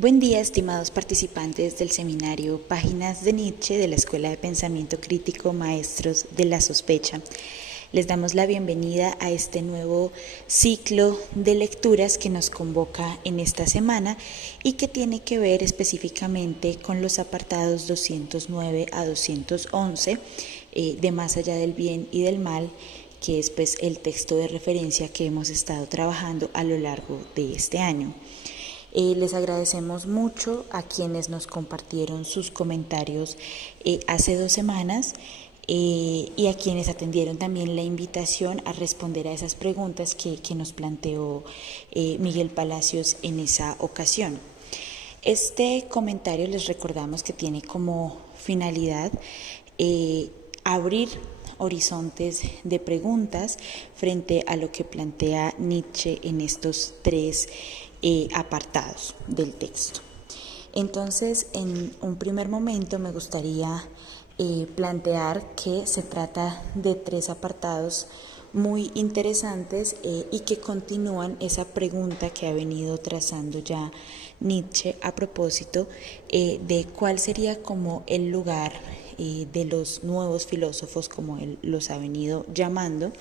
Buen día, estimados participantes del seminario Páginas de Nietzsche de la Escuela de Pensamiento Crítico Maestros de la Sospecha. Les damos la bienvenida a este nuevo ciclo de lecturas que nos convoca en esta semana y que tiene que ver específicamente con los apartados 209 a 211 de Más allá del bien y del mal, que es pues el texto de referencia que hemos estado trabajando a lo largo de este año. Les agradecemos mucho a quienes nos compartieron sus comentarios hace 2 semanas y a quienes atendieron también la invitación a responder a esas preguntas que nos planteó Miguel Palacios en esa ocasión. Este comentario les recordamos que tiene como finalidad abrir horizontes de preguntas frente a lo que plantea Nietzsche en estos 3 apartados del texto. Entonces, en un primer momento me gustaría plantear que se trata de 3 apartados muy interesantes y que continúan esa pregunta que ha venido trazando ya Nietzsche a propósito de cuál sería como el lugar de los nuevos filósofos, como él los ha venido llamando,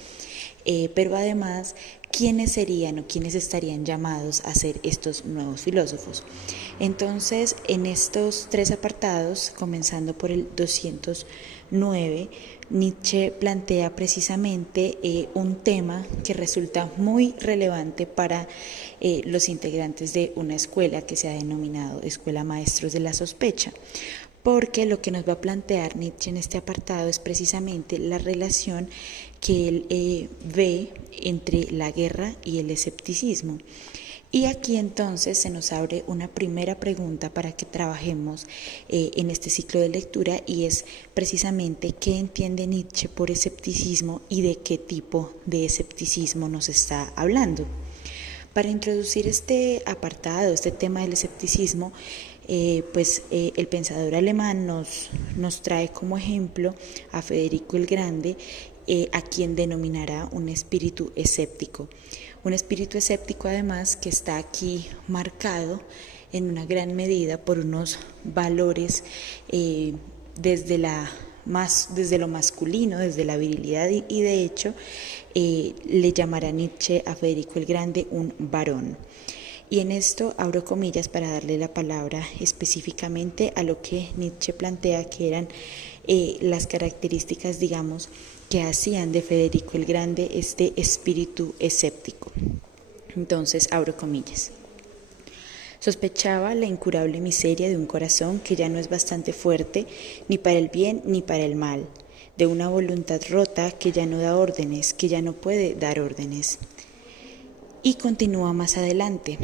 pero además, ¿quiénes serían o quiénes estarían llamados a ser estos nuevos filósofos? Entonces, en estos 3 apartados, comenzando por el 209, Nietzsche plantea precisamente un tema que resulta muy relevante para los integrantes de una escuela que se ha denominado Escuela Maestros de la Sospecha, porque lo que nos va a plantear Nietzsche en este apartado es precisamente la relación que él ve entre la guerra y el escepticismo. Y aquí entonces se nos abre una primera pregunta para que trabajemos en este ciclo de lectura, y es precisamente qué entiende Nietzsche por escepticismo y de qué tipo de escepticismo nos está hablando. Para introducir este apartado, este tema del escepticismo, el pensador alemán nos trae como ejemplo a Federico el Grande, a quien denominará un espíritu escéptico. Un espíritu escéptico además que está aquí marcado en una gran medida por unos valores desde lo masculino, desde la virilidad, y de hecho le llamará Nietzsche a Federico el Grande un varón. Y en esto abro comillas para darle la palabra específicamente a lo que Nietzsche plantea que eran las características, digamos, que hacían de Federico el Grande este espíritu escéptico. Entonces, abro comillas. Sospechaba la incurable miseria de un corazón que ya no es bastante fuerte ni para el bien ni para el mal, de una voluntad rota que ya no da órdenes, que ya no puede dar órdenes. Y continúa más adelante,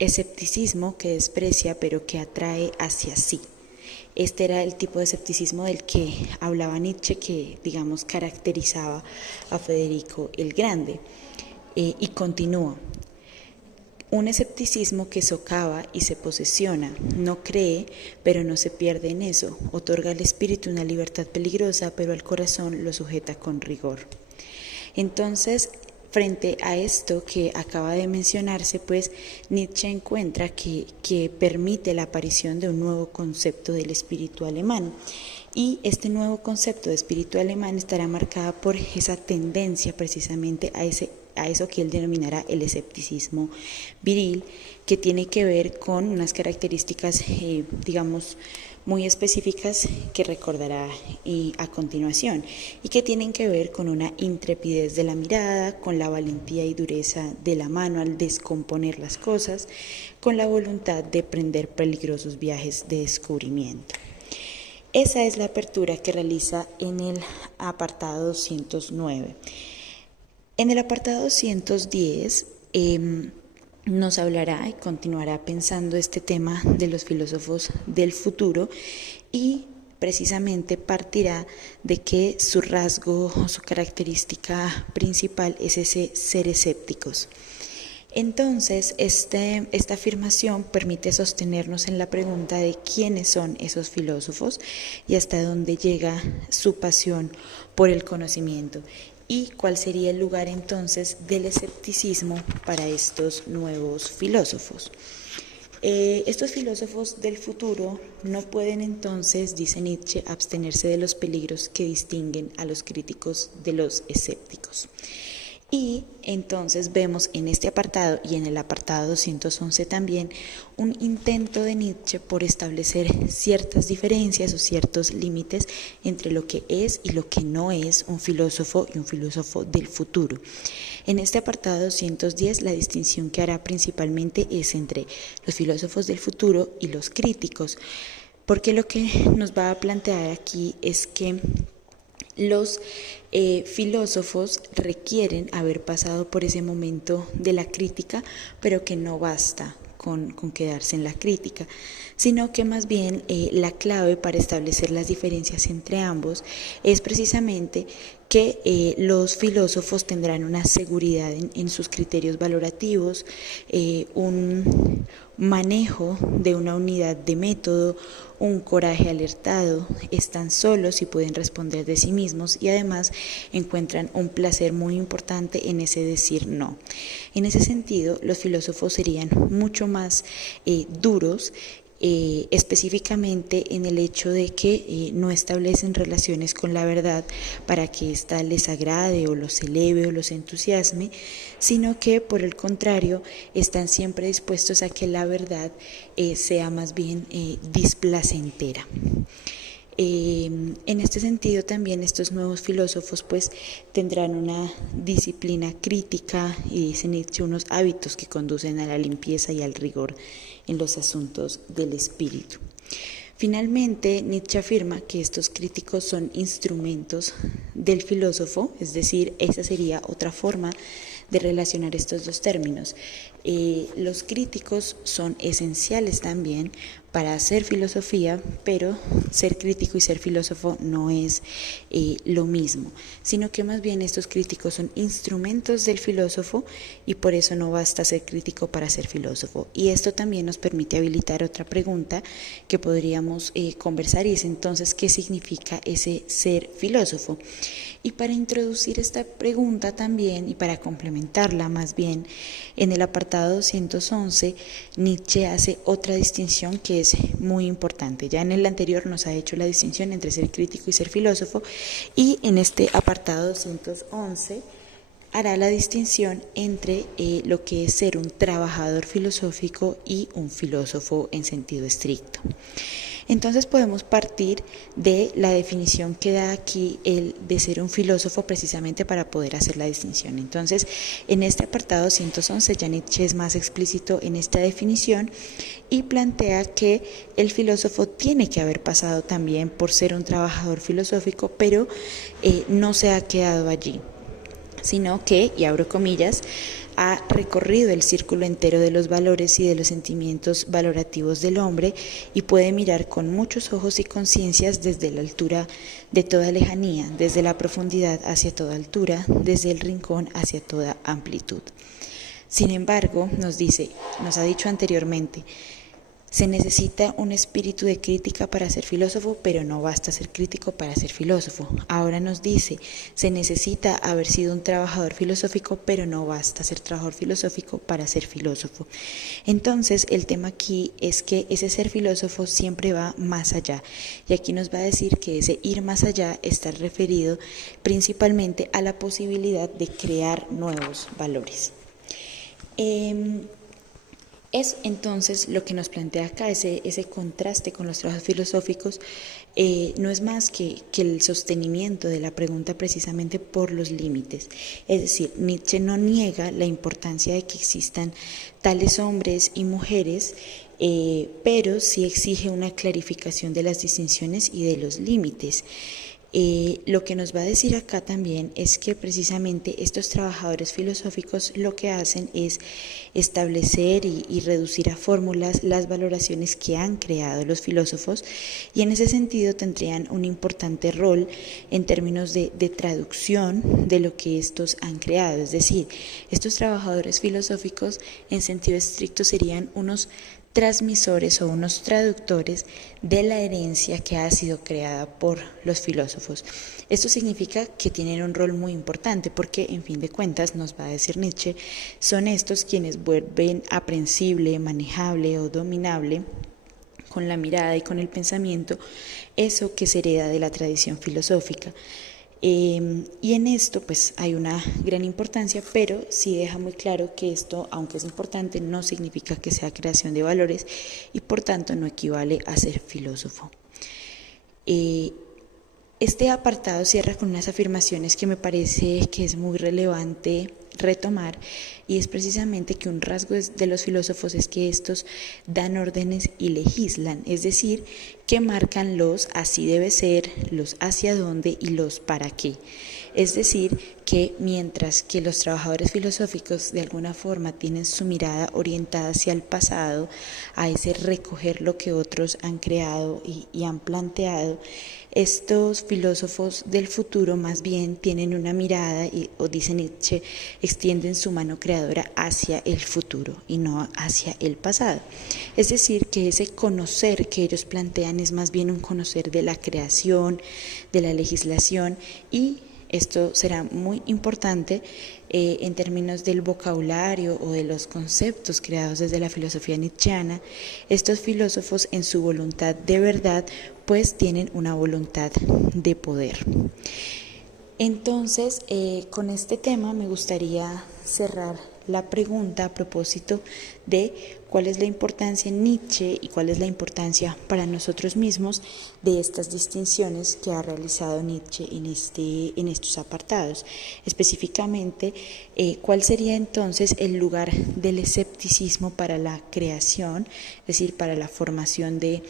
escepticismo que desprecia pero que atrae hacia sí. Este era el tipo de escepticismo del que hablaba Nietzsche, que digamos caracterizaba a Federico el Grande. Y continúa, un escepticismo que socava y se posesiona, no cree, pero no se pierde en eso, otorga al espíritu una libertad peligrosa, pero al corazón lo sujeta con rigor. Entonces, frente a esto que acaba de mencionarse, pues Nietzsche encuentra que permite la aparición de un nuevo concepto del espíritu alemán. Y este nuevo concepto de espíritu alemán estará marcada por esa tendencia precisamente a eso que él denominará el escepticismo viril, que tiene que ver con unas características, digamos, muy específicas que recordará a continuación, y que tienen que ver con una intrepidez de la mirada, con la valentía y dureza de la mano al descomponer las cosas, con la voluntad de emprender peligrosos viajes de descubrimiento. Esa es la apertura que realiza en el apartado 209. En el apartado 210 nos hablará y continuará pensando este tema de los filósofos del futuro, y precisamente partirá de que su rasgo o su característica principal es ese ser escépticos. Entonces, esta afirmación permite sostenernos en la pregunta de quiénes son esos filósofos y hasta dónde llega su pasión por el conocimiento, y cuál sería el lugar entonces del escepticismo para estos nuevos filósofos. Estos filósofos del futuro no pueden entonces, dice Nietzsche, abstenerse de los peligros que distinguen a los críticos de los escépticos. Y entonces vemos en este apartado y en el apartado 211 también un intento de Nietzsche por establecer ciertas diferencias o ciertos límites entre lo que es y lo que no es un filósofo y un filósofo del futuro. En este apartado 210 la distinción que hará principalmente es entre los filósofos del futuro y los críticos, porque lo que nos va a plantear aquí es que los filósofos requieren haber pasado por ese momento de la crítica, pero que no basta con quedarse en la crítica, sino que más bien la clave para establecer las diferencias entre ambos es precisamente que los filósofos tendrán una seguridad en sus criterios valorativos, un manejo de una unidad de método, un coraje alertado, están solos y pueden responder de sí mismos y además encuentran un placer muy importante en ese decir no. En ese sentido, los filósofos serían mucho más duros, específicamente en el hecho de que no establecen relaciones con la verdad para que ésta les agrade o los eleve o los entusiasme, sino que por el contrario están siempre dispuestos a que la verdad sea más bien displacentera. En este sentido también estos nuevos filósofos pues tendrán una disciplina crítica y dicen Nietzsche unos hábitos que conducen a la limpieza y al rigor en los asuntos del espíritu. Finalmente, Nietzsche afirma que estos críticos son instrumentos del filósofo, es decir, esa sería otra forma de relacionar estos dos términos. Los críticos son esenciales también para hacer filosofía, pero ser crítico y ser filósofo no es lo mismo, sino que más bien estos críticos son instrumentos del filósofo y por eso no basta ser crítico para ser filósofo. Y esto también nos permite habilitar otra pregunta que podríamos conversar y es entonces, ¿qué significa ese ser filósofo? Y para introducir esta pregunta también y para complementarla más bien, en el apartado 211 Nietzsche hace otra distinción que es muy importante. Ya en el anterior nos ha hecho la distinción entre ser crítico y ser filósofo y en este apartado 211 hará la distinción entre lo que es ser un trabajador filosófico y un filósofo en sentido estricto. Entonces podemos partir de la definición que da aquí el de ser un filósofo precisamente para poder hacer la distinción. Entonces, en este apartado 111 ya Nietzsche es más explícito en esta definición y plantea que el filósofo tiene que haber pasado también por ser un trabajador filosófico, pero no se ha quedado allí, sino que, y abro comillas, ha recorrido el círculo entero de los valores y de los sentimientos valorativos del hombre y puede mirar con muchos ojos y conciencias desde la altura de toda lejanía, desde la profundidad hacia toda altura, desde el rincón hacia toda amplitud. Sin embargo, nos ha dicho anteriormente, se necesita un espíritu de crítica para ser filósofo, pero no basta ser crítico para ser filósofo. Ahora nos dice, se necesita haber sido un trabajador filosófico, pero no basta ser trabajador filosófico para ser filósofo. Entonces, el tema aquí es que ese ser filósofo siempre va más allá. Y aquí nos va a decir que ese ir más allá está referido principalmente a la posibilidad de crear nuevos valores. Es entonces lo que nos plantea acá, ese contraste con los trabajos filosóficos, no es más que el sostenimiento de la pregunta precisamente por los límites. Es decir, Nietzsche no niega la importancia de que existan tales hombres y mujeres, pero sí exige una clarificación de las distinciones y de los límites. Lo que nos va a decir acá también es que precisamente estos trabajadores filosóficos lo que hacen es establecer y reducir a fórmulas las valoraciones que han creado los filósofos y en ese sentido tendrían un importante rol en términos de traducción de lo que estos han creado. Es decir, estos trabajadores filosóficos en sentido estricto serían unos transmisores o unos traductores de la herencia que ha sido creada por los filósofos. Esto significa que tienen un rol muy importante porque, en fin de cuentas, nos va a decir Nietzsche, son estos quienes vuelven aprehensible, manejable o dominable con la mirada y con el pensamiento eso que se hereda de la tradición filosófica. Y en esto pues hay una gran importancia, pero sí deja muy claro que esto, aunque es importante, no significa que sea creación de valores y por tanto no equivale a ser filósofo. Este apartado cierra con unas afirmaciones que me parece que es muy relevante retomar, y es precisamente que un rasgo de los filósofos es que estos dan órdenes y legislan, es decir, que marcan los así debe ser, los hacia dónde y los para qué. Es decir, que mientras que los trabajadores filosóficos de alguna forma tienen su mirada orientada hacia el pasado, a ese recoger lo que otros han creado y han planteado, estos filósofos del futuro más bien tienen una mirada, o dice Nietzsche, extienden su mano creadora hacia el futuro y no hacia el pasado. Es decir, que ese conocer que ellos plantean es más bien un conocer de la creación, de la legislación, y esto será muy importante en términos del vocabulario o de los conceptos creados desde la filosofía nietzscheana. Estos filósofos en su voluntad de verdad pues tienen una voluntad de poder. Entonces, con este tema me gustaría cerrar la pregunta a propósito de cuál es la importancia en Nietzsche y cuál es la importancia para nosotros mismos de estas distinciones que ha realizado Nietzsche en estos apartados. Específicamente, cuál sería entonces el lugar del escepticismo para la creación, es decir, para la formación de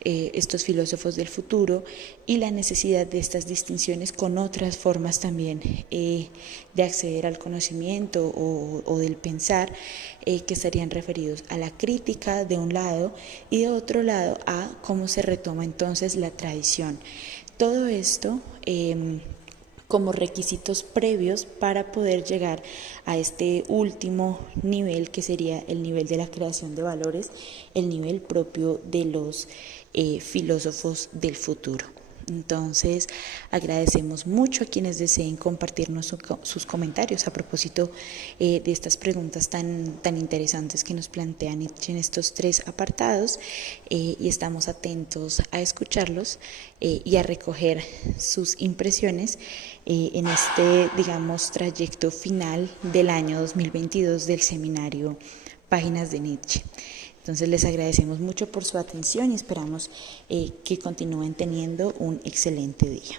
estos filósofos del futuro, y la necesidad de estas distinciones con otras formas también de acceder al conocimiento o del pensar, que estarían referidos a la crítica de un lado y de otro lado a cómo se retoma entonces la tradición. Todo esto como requisitos previos para poder llegar a este último nivel, que sería el nivel de la creación de valores, el nivel propio de los filósofos del futuro. Entonces, agradecemos mucho a quienes deseen compartirnos sus comentarios a propósito de estas preguntas tan interesantes que nos plantean en estos 3 apartados, y estamos atentos a escucharlos y a recoger sus impresiones en este, digamos, trayecto final del año 2022 del seminario Páginas de Nietzsche. Entonces les agradecemos mucho por su atención y esperamos que continúen teniendo un excelente día.